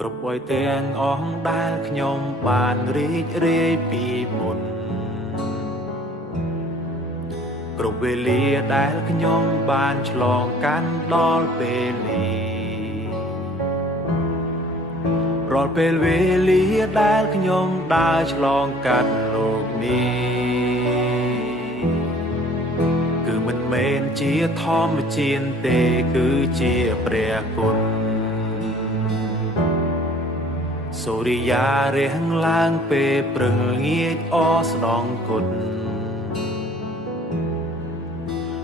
គ្រប់អុយទាំងអស់ដែលខ្ញុំបានរីករាយពីមុនគ្រប់វេលាដែលខ្ញុំបានឆ្លងកាត់ដល់ពេលនេះរាល់ពេលវេលាដែលខ្ញុំដើរឆ្លងកាត់លោកនេះគឺមិនមែនជាធម្មជាតិទេគឺជាព្រះគុណសូរិយារាំងឡើងពេលព្រឹងល្ងាចអស្ដងគុណ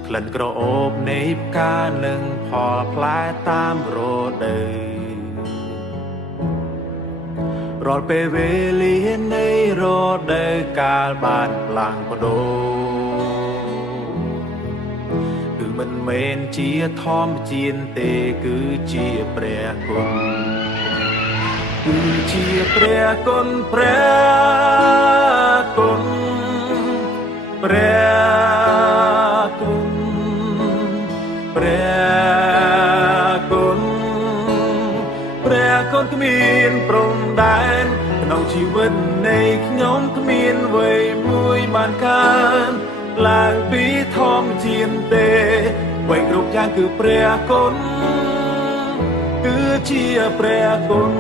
ក្លិនក្រអូបនៃផ្កានិងផលផ្លែតាមរដូវរាល់ពេលវេលានៃរដូវកាលបានផ្លាស់ប្ដូរគឺមិនមែនជាធម្មជាតិទេគឺជាព្រះគុណគឺជាព្រះគុណព្រះគុណព្រះគុណព្រះគុណព្រះគុណគ្មានព្រំដែនក្នុងជីវិតនៃខ្ញុំគ្មានអ្វីមួយបានកើនឡើងពីធម្មជាតិទេអ្វីគ្រប់យ៉ាងគឺព្រះគុណគឺជាព្រះគុណ